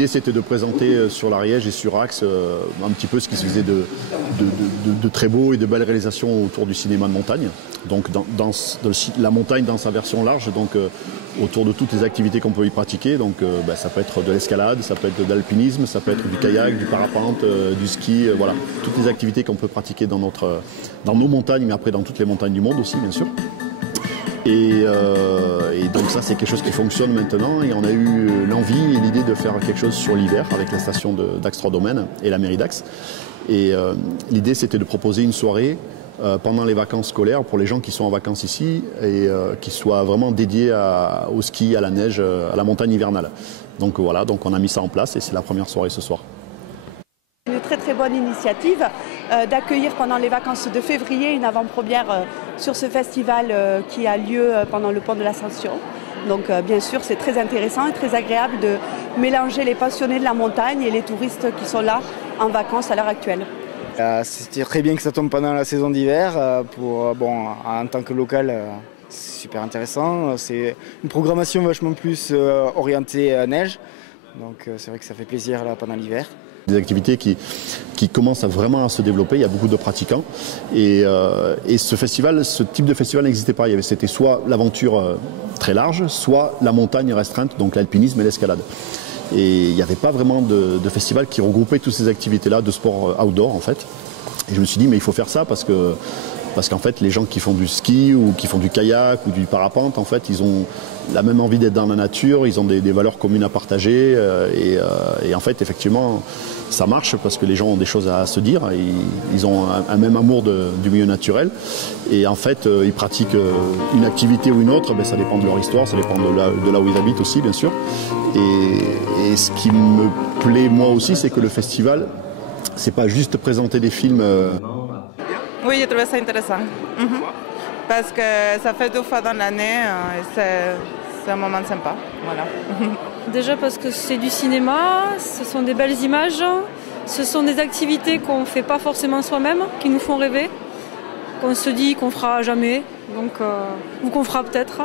l'idée c'était de présenter sur l'Ariège et sur Axe un petit peu ce qui se faisait de très beau et de belles réalisations autour du cinéma de montagne. Donc la montagne dans sa version large, donc autour de toutes les activités qu'on peut y pratiquer. Donc ça peut être de l'escalade, ça peut être de l'alpinisme, ça peut être du kayak, du parapente, du ski, voilà. Toutes les activités qu'on peut pratiquer dans nos montagnes, mais après dans toutes les montagnes du monde aussi, bien sûr. Et donc ça c'est quelque chose qui fonctionne maintenant et on a eu l'envie et l'idée de faire quelque chose sur l'hiver avec la station d'Axe-3 Domaines et la mairie d'Axe. Et l'idée c'était de proposer une soirée pendant les vacances scolaires pour les gens qui sont en vacances ici et qui soient vraiment dédiés au ski, à la neige, à la montagne hivernale. Donc voilà, donc on a mis ça en place et c'est la première soirée ce soir. Une très très bonne initiative d'accueillir pendant les vacances de février une avant-première sur ce festival qui a lieu pendant le pont de l'Ascension. Donc bien sûr c'est très intéressant et très agréable de mélanger les passionnés de la montagne et les touristes qui sont là en vacances à l'heure actuelle. C'était très bien que ça tombe pendant la saison d'hiver. En tant que local, c'est super intéressant. C'est une programmation vachement plus orientée neige. Donc c'est vrai que ça fait plaisir là pendant l'hiver. Des activités qui commencent vraiment à se développer, il y a beaucoup de pratiquants et ce type de festival n'existait pas. C'était soit l'aventure très large, soit la montagne restreinte, donc l'alpinisme et l'escalade. Et il n'y avait pas vraiment de festival qui regroupait toutes ces activités-là de sport outdoor en fait. Et je me suis dit mais il faut faire ça parce qu'en fait les gens qui font du ski ou qui font du kayak ou du parapente en fait ils ont la même envie d'être dans la nature, ils ont des valeurs communes à partager et en fait effectivement ça marche parce que les gens ont des choses à se dire, ils ont un même amour du milieu naturel et en fait ils pratiquent une activité ou une autre, ça dépend de leur histoire, ça dépend de là où ils habitent aussi bien sûr et ce qui me plaît moi aussi c'est que le festival c'est pas juste présenter des films. Oui, j'ai trouvé ça intéressant. Parce que ça fait 2 fois dans l'année et c'est un moment sympa. Voilà. Déjà parce que c'est du cinéma, ce sont des belles images, ce sont des activités qu'on ne fait pas forcément soi-même, qui nous font rêver, qu'on se dit qu'on fera jamais, ou qu'on fera peut-être.